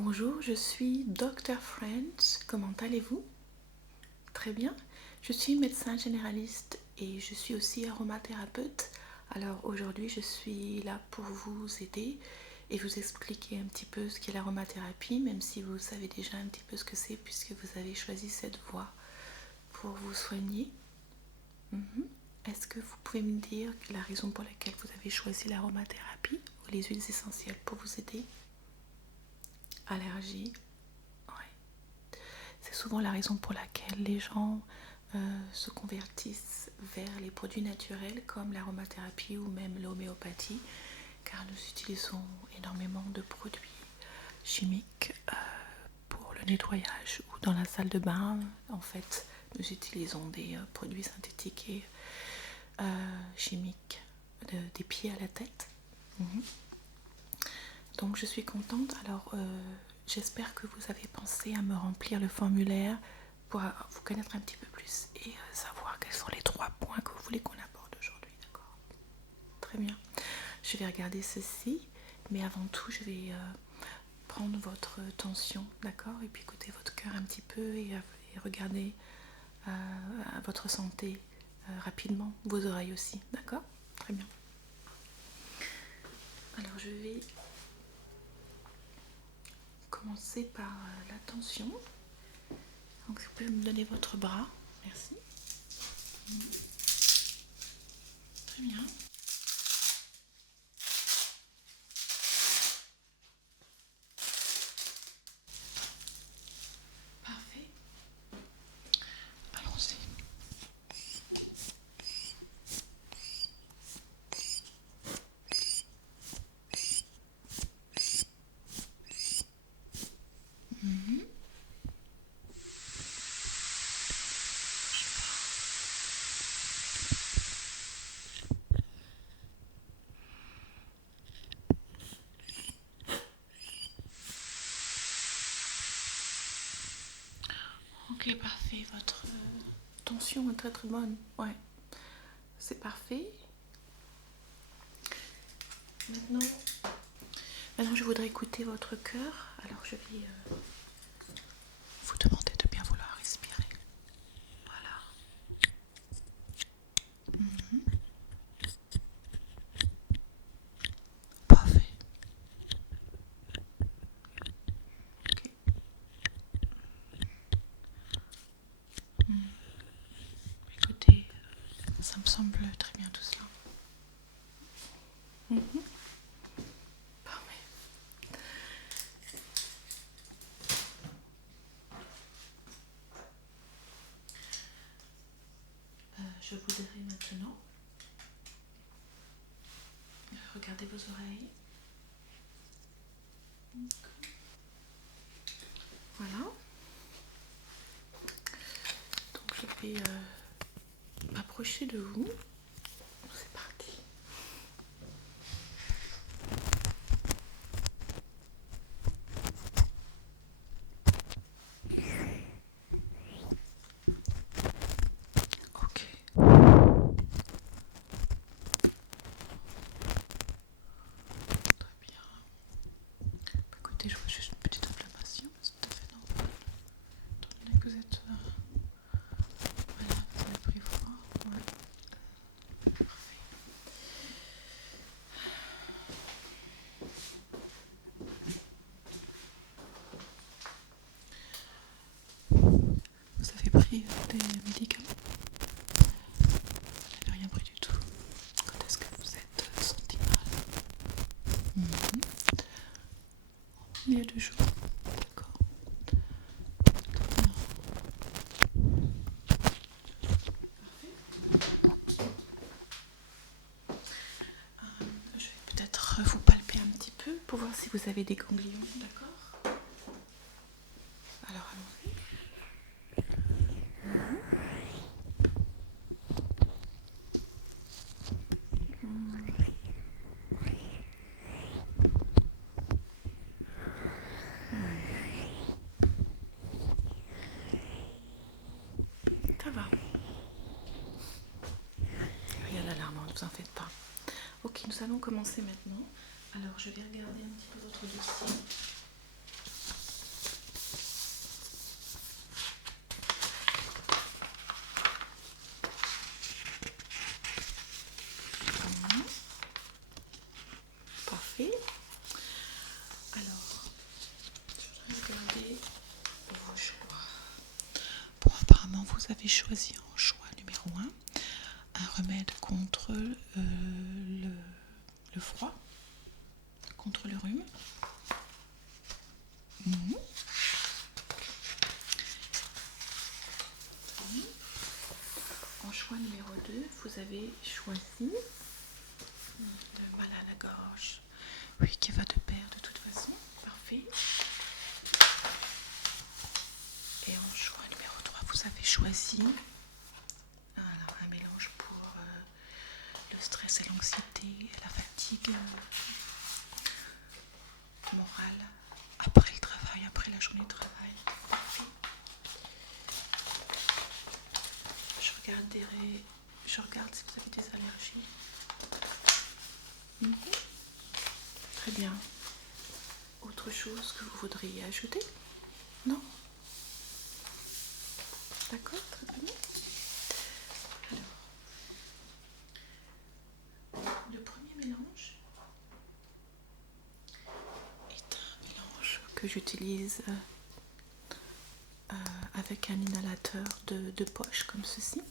Bonjour, je suis Dr. Friends. Comment allez-vous? Très bien. Je suis médecin généraliste et je suis aussi aromathérapeute. Alors aujourd'hui, je suis là pour vous aider et vous expliquer un petit peu ce qu'est l'aromathérapie, même si vous savez déjà un petit peu ce que c'est puisque vous avez choisi cette voie pour vous soigner. Mhm. Est-ce que vous pouvez me dire la raison pour laquelle vous avez choisi l'aromathérapie ou les huiles essentielles pour vous aider? Allergie. Ouais. C'est souvent la raison pour laquelle les gens se convertissent vers les produits naturels comme l'aromathérapie ou même l'homéopathie, car nous utilisons énormément de produits chimiques pour le nettoyage ou dans la salle de bain. En fait, nous utilisons des produits synthétiques et chimiques des pieds à la tête. Mhm. Donc je suis contente. Alors j'espère que vous avez pensé à me remplir le formulaire pour vous connaître un petit peu plus et savoir quels sont les 3 points que vous voulez qu'on aborde aujourd'hui, d'accord? Très bien. Je vais regarder ceci, mais avant tout je vais prendre votre tension, d'accord? Et puis écouter votre cœur un petit peu et regarder votre santé rapidement, vos oreilles aussi, d'accord? Très bien. Alors je vais commencer par la tension. Donc, si vous pouvez me donner votre bras, merci. Très bien. Parfait. Allons-y. Mhm. Ok, parfait. Votre tension est très très bonne. Ouais, c'est parfait. Maintenant, je voudrais écouter votre cœur. Alors, je vais vous demander de bien vouloir respirer. Voilà. Mhm. Parfait. Ok. Écoutez, ça me semble très bien tout cela. Mhm. Parfait. Je voudrais maintenant regarder vos oreilles. Voilà. Donc je vais m'approcher de vous. C'est parti. Ok. Très bien. Écoutez, je vois juste une petite inflammation, c'est tout à fait normal. Étant donné que vous êtes voilà, vous avez pris froid. Ouais. Parfait. Vous avez pris des médicaments? Vous n'avez rien pris du tout. Quand est-ce que vous êtes senti mal? Mhm. Il y a 2 jours. D'accord. Très bien. Je vais peut-être vous palper un petit peu pour voir si vous avez des ganglions. D'accord? Alors allons-y. Ça va. Rien d'alarmant, ne vous en faites pas. Ok, nous allons commencer maintenant. Alors, je vais regarder un petit peu votre dossier. vous avez choisi en choix numéro 1 un remède contre le froid, contre le rhume. En choix numéro 2, vous avez choisi le mal à la gorge. Oui, qui va de pair de toute façon. Parfait. Et en choix numéro 3, vous avez choisi un mélange pour le stress et l'anxiété, la fatigue morale après le travail, après la journée de travail. Parfait. Je regarde si vous avez des allergies. Très bien. Autre chose que vous voudriez ajouter? Non? D'accord, très bien. Alors, le premier mélange est un mélange que j'utilise avec un inhalateur de poche comme ceci.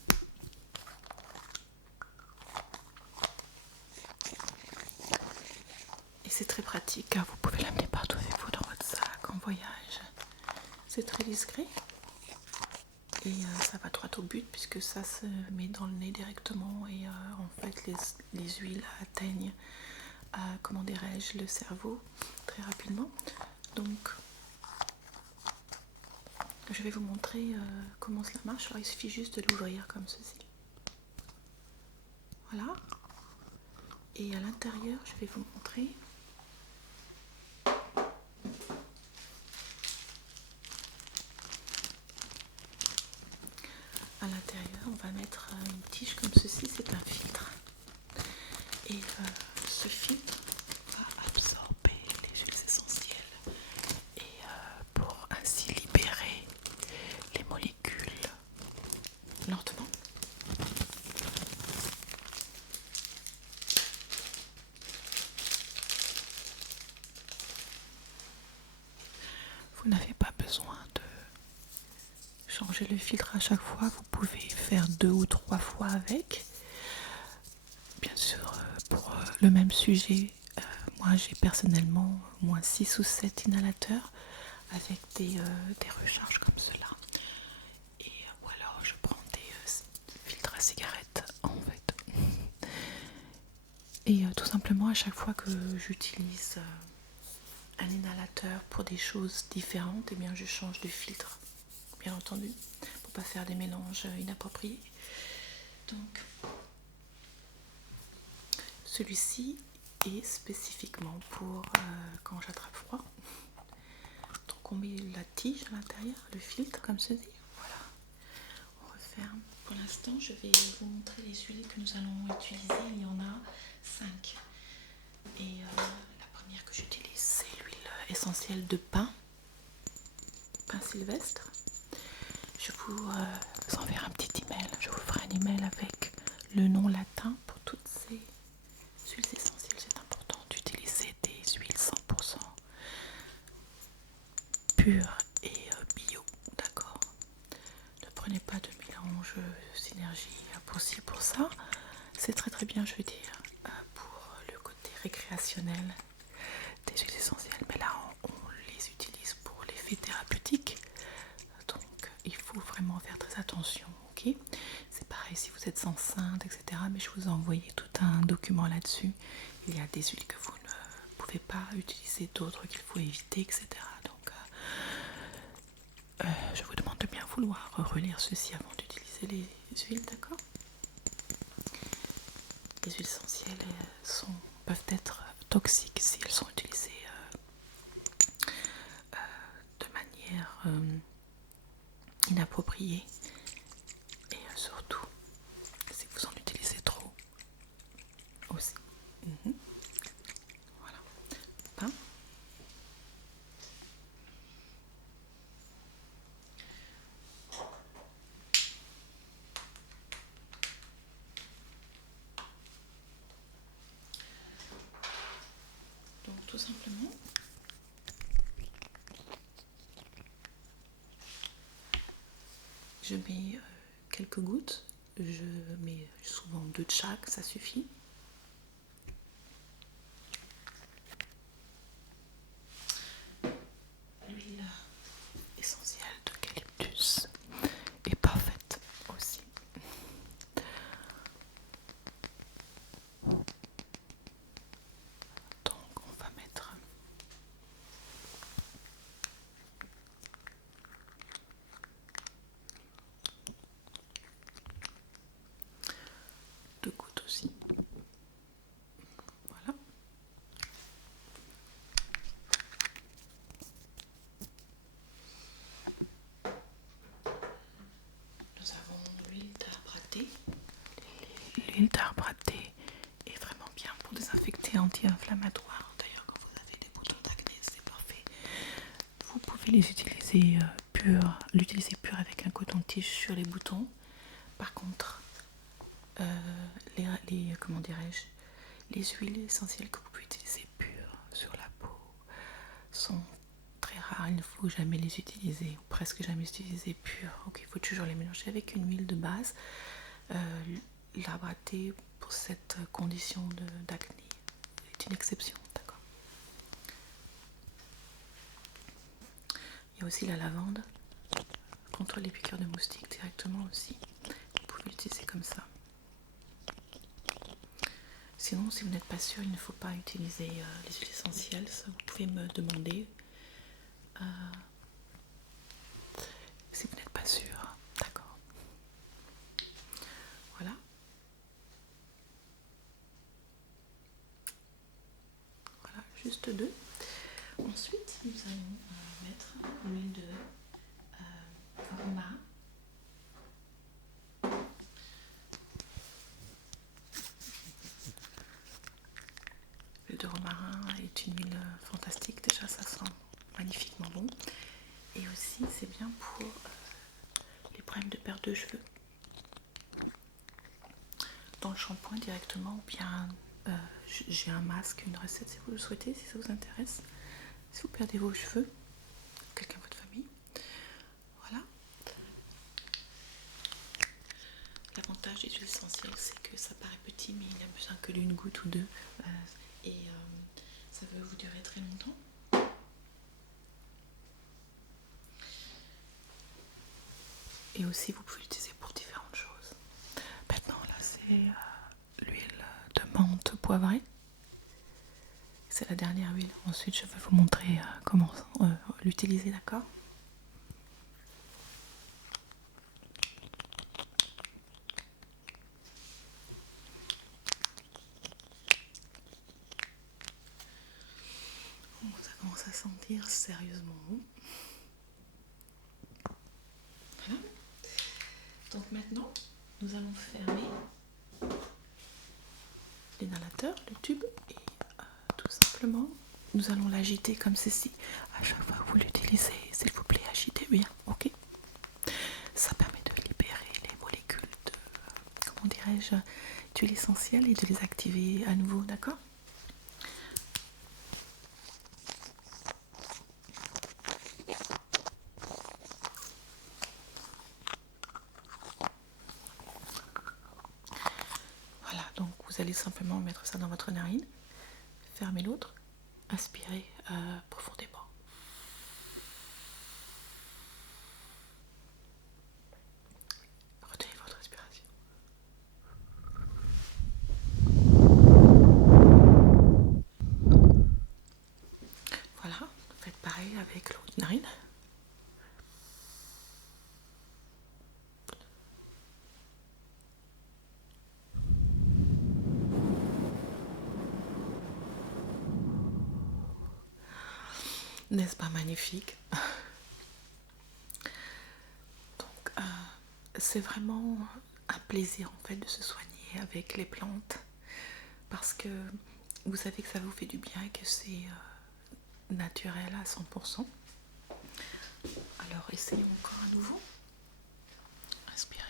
Et c'est très pratique car vous pouvez l'amener partout avec vous dans votre sac, en voyage. C'est très discret et ça va droit au but puisque ça se met dans le nez directement et en fait les huiles atteignent, comment dirais-je, le cerveau très rapidement. Donc je vais vous montrer comment cela marche. Alors il suffit juste de l'ouvrir comme ceci. Voilà. Et à l'intérieur, je vais vous montrer. À l'intérieur, on va mettre une tige comme ceci, c'est un filtre. Et ce filtre va absorber les huiles essentielles et pour ainsi libérer les molécules lentement. Vous n'avez pas besoin de changer le filtre à chaque fois, vous pouvez faire 2 ou 3 fois avec. Bien sûr, pour le même sujet, moi j'ai personnellement au moins 6 ou 7 inhalateurs avec des recharges comme cela. Et ou alors je prends des filtres à cigarettes en fait. Et tout simplement à chaque fois que j'utilise un inhalateur pour des choses différentes, et bien je change de filtre, bien entendu, pour pas faire des mélanges inappropriés. Donc celui-ci est spécifiquement pour quand j'attrape froid. Donc on met la tige à l'intérieur, le filtre comme ceci. Voilà. On referme. Pour l'instant, je vais vous montrer les huiles que nous allons utiliser. Il y en a 5. Et la première que j'utilise, c'est l'huile essentielle de pin sylvestre. Je vous enverrai un petit email. Je vous ferai un email avec le nom latin pour toutes ces huiles essentielles. C'est important d'utiliser des huiles 100% pures et bio, d'accord? Ne prenez pas de mélange synergie pour ci, pour ça. C'est très très bien, je veux dire, pour le côté récréationnel des huiles essentielles. Mais là, on les utilise pour l'effet thérapeutique. Donc, il faut vraiment faire très attention, ok? C'est pareil si vous êtes enceinte, etc. Mais je vous ai envoyé tout un document là-dessus. Il y a des huiles que vous ne pouvez pas utiliser, d'autres qu'il faut éviter, etc. Donc, je vous demande de bien vouloir relire ceci avant d'utiliser les huiles, d'accord? Les huiles essentielles peuvent être toxiques si elles sont utilisées de manière inappropriée et surtout si vous en utilisez trop aussi. Voilà. Hein? Donc tout simplement, je mets quelques gouttes. Je mets souvent 2 de chaque, ça suffit. L'huile essentielle d'eucalyptus est parfaite aussi. Donc on va mettre deux gouttes aussi. Voilà. Nous avons l'huile d'arbre à thé. L'huile d'arbre à thé est vraiment bien pour désinfecter, anti-inflammatoire. D'ailleurs, quand vous avez des boutons d'acné, c'est parfait. Vous pouvez les utiliser l'utiliser pur avec un coton-tige sur les boutons. Par contre, comment dirais-je, les huiles essentielles que vous pouvez utiliser pures sur la peau sont très rares. Il ne faut jamais les utiliser, ou presque jamais les utiliser pures. Donc il faut toujours les mélanger avec une huile de base. L'arbre à thé pour cette condition d'acné est une exception, d'accord. Il y a aussi la lavande contre les piqûres de moustiques directement aussi. Vous pouvez l'utiliser comme ça. Sinon, si vous n'êtes pas sûr, il ne faut pas utiliser les huiles essentielles. Ça, vous pouvez me demander si vous n'êtes pas sûr. D'accord. Voilà. Voilà, juste 2. Ensuite, nous allons mettre l'huile de romarin. L'huile de romarin est une huile fantastique. Déjà, ça sent magnifiquement bon. Et aussi, c'est bien pour les problèmes de perte de cheveux. Dans le shampoing directement, ou bien j'ai un masque, une recette si vous le souhaitez, si ça vous intéresse. Si vous perdez vos cheveux, quelqu'un de votre famille, voilà. L'avantage des huiles essentielles, c'est que ça paraît petit, mais il n'a besoin que d'une goutte ou deux, et ça va vous durer très longtemps. Et aussi, vous pouvez l'utiliser pour différentes choses. Maintenant, là, c'est l'huile de menthe poivrée. C'est la dernière huile. Ensuite, je vais vous montrer comment l'utiliser, d'accord? Bon, ça commence à sentir sérieusement bon. Voilà. Donc maintenant, nous allons fermer l'inhalateur, le tube, et tout simplement, nous allons l'agiter comme ceci. À chaque fois que vous l'utilisez, s'il vous plaît, agitez bien, ok? Ça permet de libérer les molécules de, comment dirais-je, d'huile essentielle et de les activer à nouveau, d'accord? Voilà, donc vous allez simplement mettre ça dans votre narine, fermer l'autre, inspirez profondément. Retenez votre respiration. Voilà, faites pareil avec l'autre narine. N'est-ce pas magnifique? Donc, c'est vraiment un plaisir en fait de se soigner avec les plantes, parce que vous savez que ça vous fait du bien et que c'est naturel à 100%. Alors, essayons encore à nouveau. Inspirez.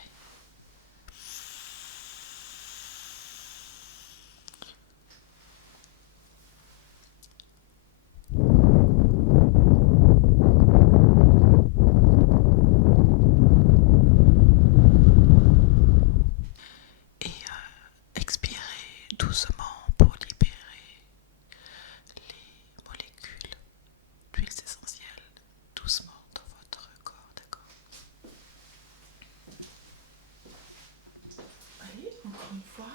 doucement dans votre corps, d'accord? Allez, encore une fois.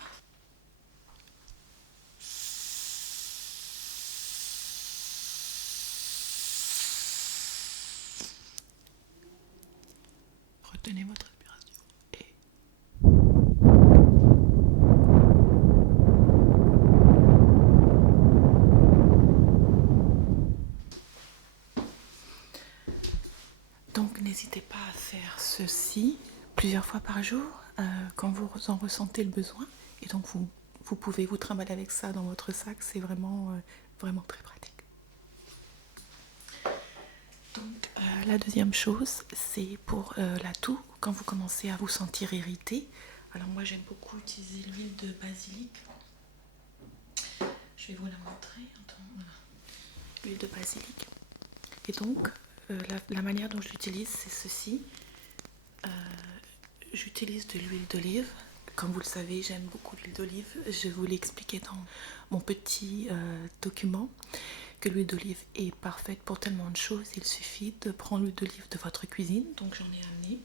Retenez votre respiration et donc n'hésitez pas à faire ceci plusieurs fois par jour quand vous en ressentez le besoin. Et donc vous pouvez vous trimballer avec ça dans votre sac, c'est vraiment, vraiment très pratique. Donc la deuxième chose, c'est pour la toux, quand vous commencez à vous sentir irrité. Alors moi j'aime beaucoup utiliser l'huile de basilic. Je vais vous la montrer. Attends, voilà. L'huile de basilic. Et donc la manière dont je l'utilise, c'est ceci. J'utilise de l'huile d'olive. Comme vous le savez, j'aime beaucoup l'huile d'olive. Je vous l'ai expliqué dans mon petit document que l'huile d'olive est parfaite pour tellement de choses. Il suffit de prendre l'huile d'olive de votre cuisine. Donc j'en ai amené.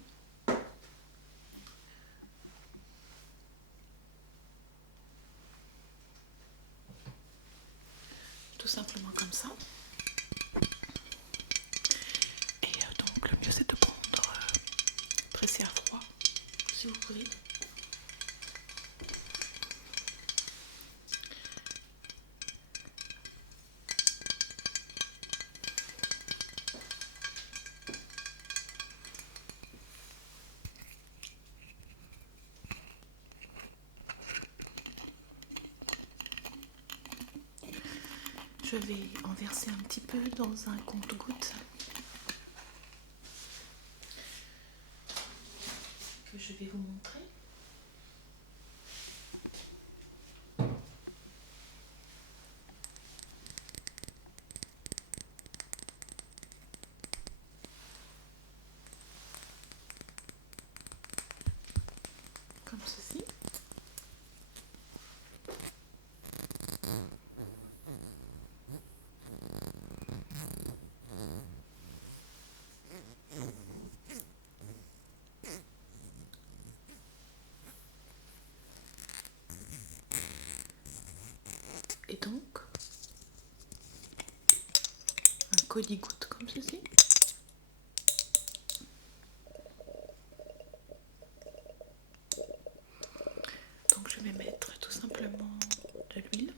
Tout simplement comme ça. Et donc le mieux c'est de prendre pressé à froid, si vous pouvez. Je vais en verser un petit peu dans un compte-gouttes que je vais vous montrer. Comme ceci. Et donc, un colligoutte comme ceci. Donc je vais mettre tout simplement de l'huile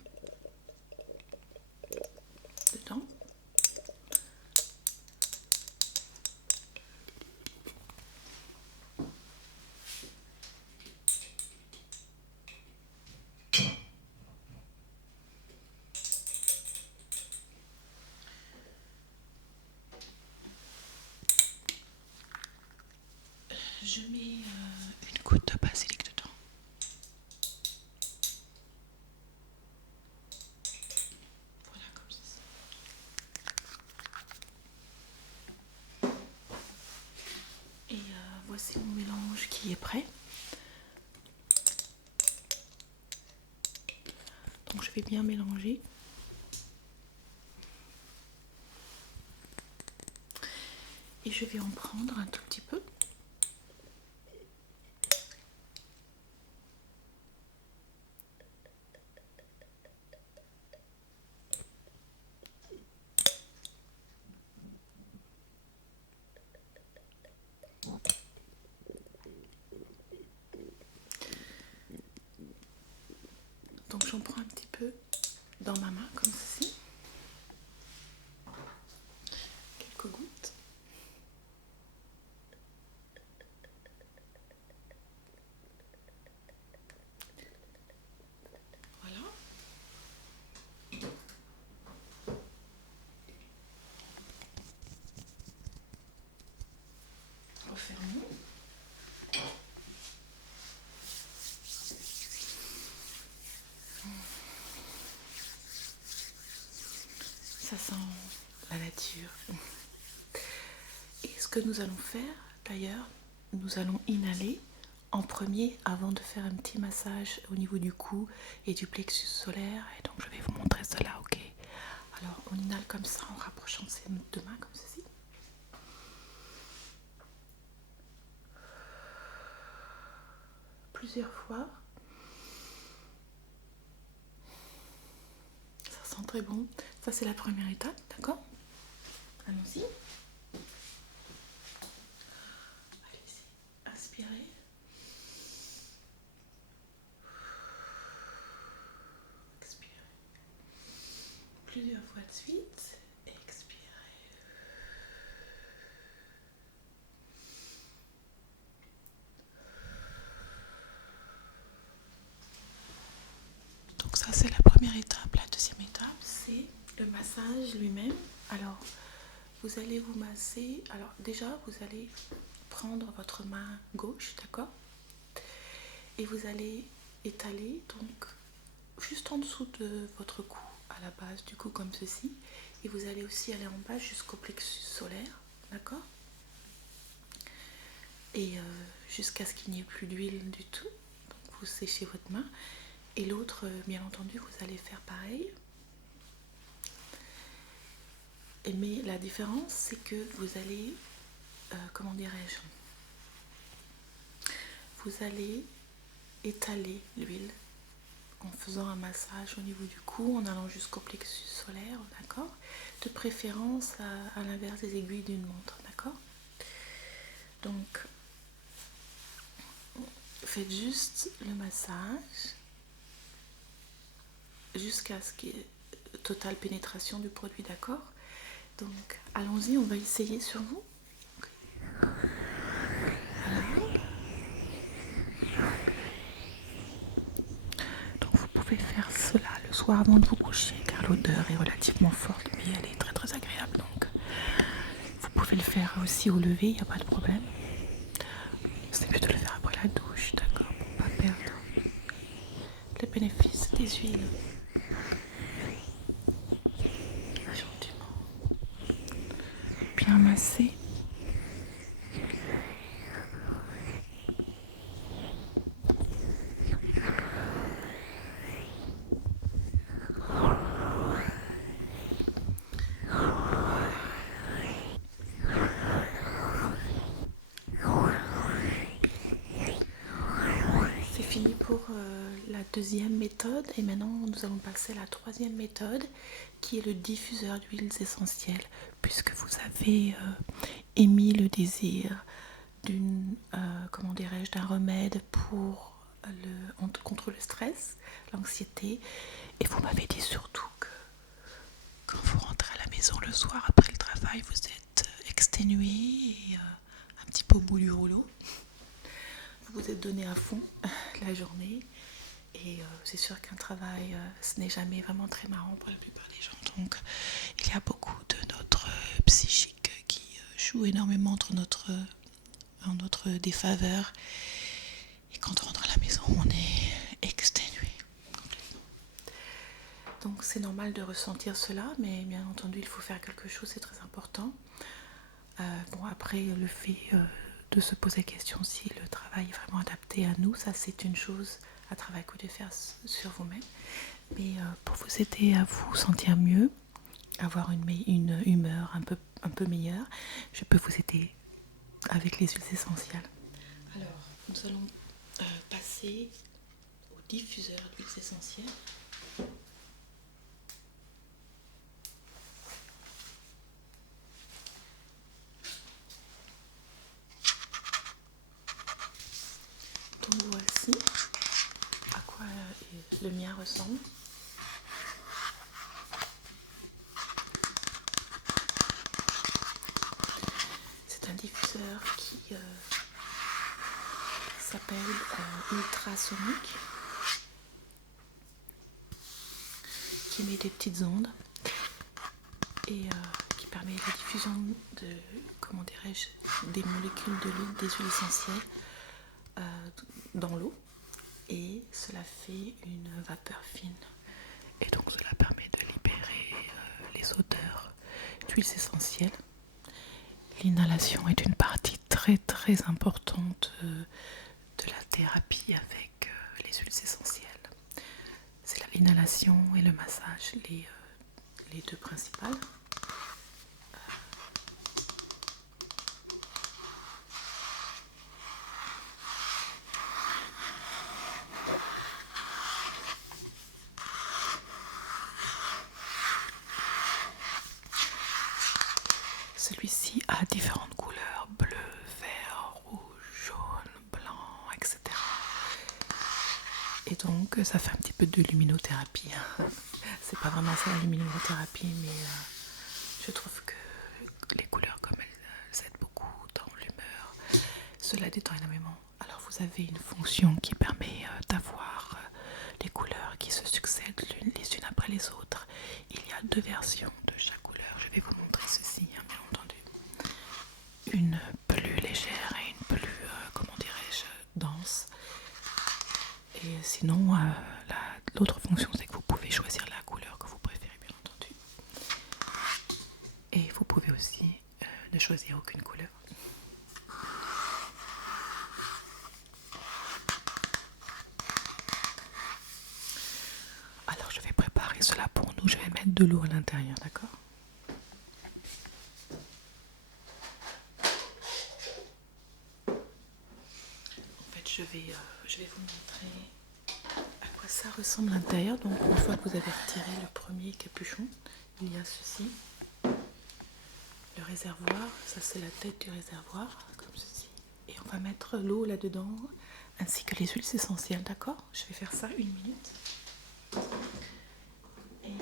dedans. Je mets une goutte de basilic dedans. Voilà, comme ça. Et voici mon mélange qui est prêt. Donc je vais bien mélanger. Et je vais en prendre un tout petit peu. Donc j'en prends un petit peu dans ma main comme ceci. Quelques gouttes. Voilà. Refermons. Ça sent la nature. Et ce que nous allons faire, d'ailleurs, nous allons inhaler en premier avant de faire un petit massage au niveau du cou et du plexus solaire. Et donc je vais vous montrer cela, ok? Alors on inhale comme ça en rapprochant ses deux mains comme ceci. plusieurs fois. Ça sent très bon. Ça, c'est la première étape, d'accord? Allons-y. Allez-y, inspirez. Expirez. Plusieurs fois de suite. Expirez. Donc ça, c'est la première étape. La deuxième étape, c'est le massage lui-même. Alors, vous allez vous masser. Alors déjà, vous allez prendre votre main gauche, d'accord? Et vous allez étaler donc juste en dessous de votre cou, à la base du cou comme ceci. Et vous allez aussi aller en bas jusqu'au plexus solaire, d'accord? Et jusqu'à ce qu'il n'y ait plus d'huile du tout. Donc vous séchez votre main. Et l'autre, bien entendu, vous allez faire pareil. Mais la différence, c'est que vous allez, comment dirais-je, vous allez étaler l'huile en faisant un massage au niveau du cou, en allant jusqu'au plexus solaire, d'accord? De préférence à l'inverse des aiguilles d'une montre, d'accord? Donc, faites juste le massage jusqu'à ce qu'il y ait totale pénétration du produit, d'accord? Donc, allons-y, on va essayer sur vous. Voilà. Donc, vous pouvez faire cela le soir avant de vous coucher, car l'odeur est relativement forte, mais elle est très très agréable. Donc, vous pouvez le faire aussi au lever, il n'y a pas de problème. C'est mieux de le faire après la douche, d'accord, pour ne pas perdre les bénéfices des huiles. Gentiment. Bien masser. C'est fini pour la deuxième méthode et maintenant nous allons passer à la troisième méthode qui est le diffuseur d'huiles essentielles, puisque vous avez émis le désir d'une, comment dirais-je, d'un remède pour contre le stress, l'anxiété, et vous m'avez dit surtout que quand vous rentrez à la maison le soir après le travail, vous êtes exténué et un petit peu au bout du rouleau. Vous vous êtes donné à fond la journée et c'est sûr qu'un travail, ce n'est jamais vraiment très marrant pour la plupart des gens. Donc il y a beaucoup de notre psychique qui joue énormément en notre défaveur. Et quand on rentre à la maison, on est exténué complètement. Donc c'est normal de ressentir cela, mais bien entendu il faut faire quelque chose, c'est très important. Bon, après le fait de se poser la question si le travail est vraiment adapté à nous, ça c'est une chose à travail que de faire sur vous-même. Mais pour vous aider à vous sentir mieux, avoir une humeur un peu meilleure, je peux vous aider avec les huiles essentielles. Alors, nous allons passer au diffuseur d'huiles essentielles. Donc voici à quoi le mien ressemble. C'est un diffuseur qui s'appelle ultrasonique, qui émet des petites ondes et qui permet la diffusion de, comment dirais-je, des molécules de l'huile, des huiles essentielles dans l'eau, et cela fait une vapeur fine. Et donc cela permet de libérer les odeurs d'huiles essentielles. L'inhalation est une partie très très importante de la thérapie avec les huiles essentielles. C'est l'inhalation et le massage, les deux principales. donc ça fait un petit peu de luminothérapie. C'est pas vraiment ça la luminothérapie, mais je trouve que les couleurs comme elles aident beaucoup dans l'humeur. Cela détend énormément. Alors vous avez une fonction qui permet d'avoir les couleurs qui se succèdent les unes après les autres. Il y a 2 versions de chaque couleur. Je vais vous montrer ceci, hein, bien entendu. Une plus légère et une plus, comment dirais-je, dense. Et sinon, l'autre fonction, c'est que vous pouvez choisir la couleur que vous préférez, bien entendu. Et vous pouvez aussi ne choisir aucune couleur. Alors, je vais préparer cela pour nous. Je vais mettre de l'eau à l'intérieur, d'accord? En fait, je vais vous montrer à quoi ça ressemble à l'intérieur. Donc, une fois que vous avez retiré le premier capuchon, il y a ceci. Le réservoir, ça c'est la tête du réservoir, comme ceci. Et on va mettre l'eau là-dedans, ainsi que les huiles essentielles, d'accord? Je vais faire ça 1 minute. Et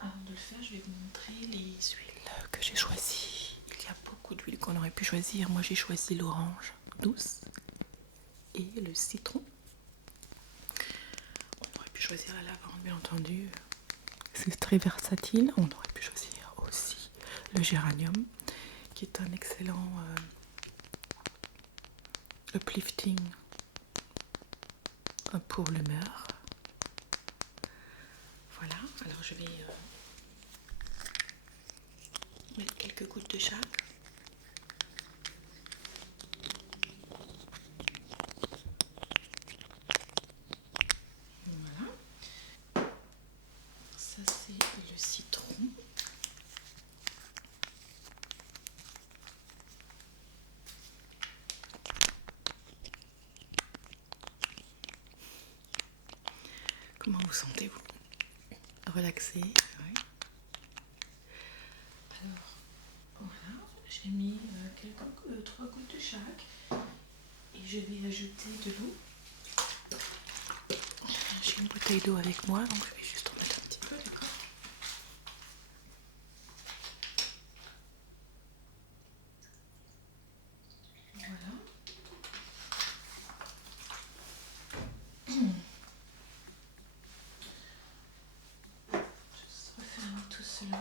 avant de le faire, je vais vous montrer les huiles que j'ai choisies. Il y a beaucoup d'huiles qu'on aurait pu choisir. Moi j'ai choisi l'orange douce et le citron. On aurait pu choisir la lavande, bien entendu. C'est très versatile. On aurait pu choisir aussi le géranium, qui est un excellent uplifting pour l'humeur. Voilà, alors je vais mettre quelques gouttes de chaque. Voilà. Ça c'est le citron. Comment vous sentez-vous? Relaxé, oui. Alors, voilà, j'ai mis 3 gouttes de chaque et je vais ajouter de l'eau. J'ai une bouteille d'eau avec moi, donc je vais juste en mettre un petit peu, d'accord? Voilà. Je referme tout cela.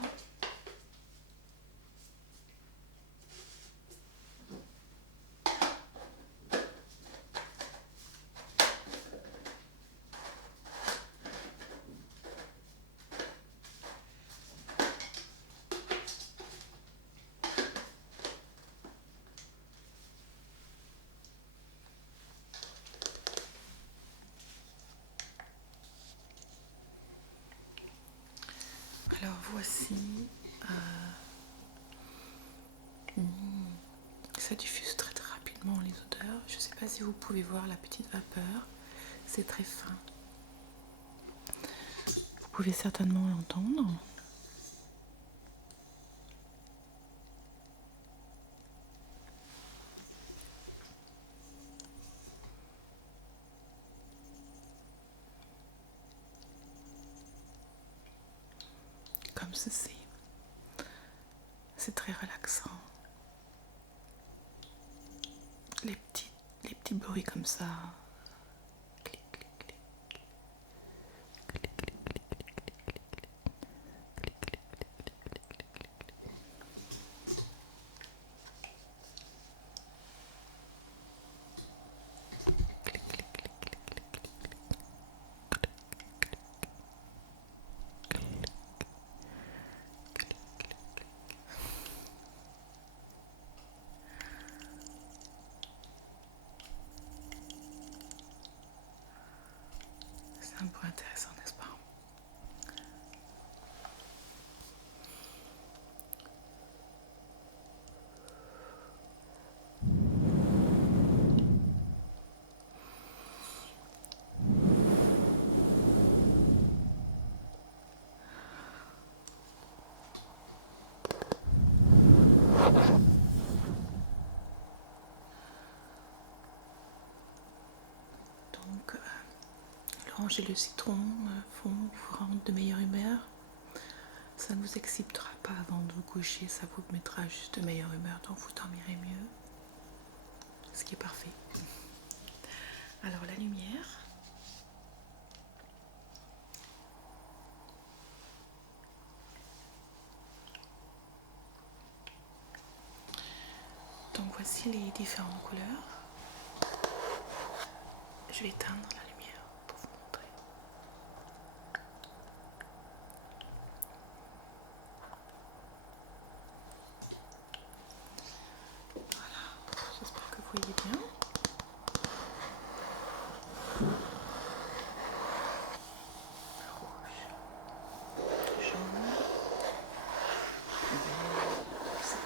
Alors voici, ça diffuse très très rapidement les odeurs. Je ne sais pas si vous pouvez voir la petite vapeur, c'est très fin. Vous pouvez certainement l'entendre. Comme ceci. C'est très relaxant. Les petits bruits comme ça. Clic, clic, clic. Clic, clic, clic, clic, clic, clic. Clic, clic, clic, clic, clic, clic, clic. Clic, clic, clic, clic, clic, clic, clic. C'est un peu intéressant, n'est-ce pas? Donc, l'orange et le citron vous rendent de meilleure humeur. Ça ne vous excitera pas avant de vous coucher, ça vous mettra juste de meilleure humeur, donc vous dormirez mieux. Ce qui est parfait. Alors la lumière. Donc voici les différentes couleurs. Je vais éteindre la lumière pour vous montrer. Voilà, j'espère que vous voyez bien. Rouge, jaune, vert, etc.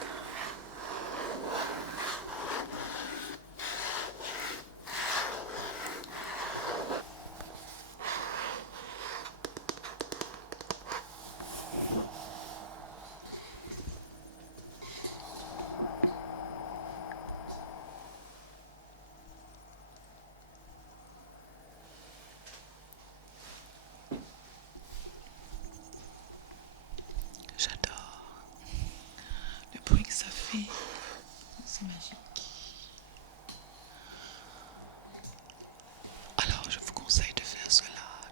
J'adore le bruit que ça fait, c'est magique. Alors je vous conseille de faire cela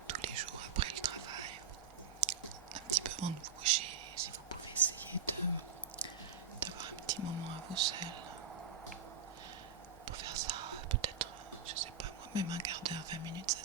tous les jours après le travail, un petit peu avant de vous coucher, si vous pouvez essayer d'avoir un petit moment à vous seul. Pour faire ça, peut-être, je sais pas moi, même un quart d'heure, 20 minutes, ça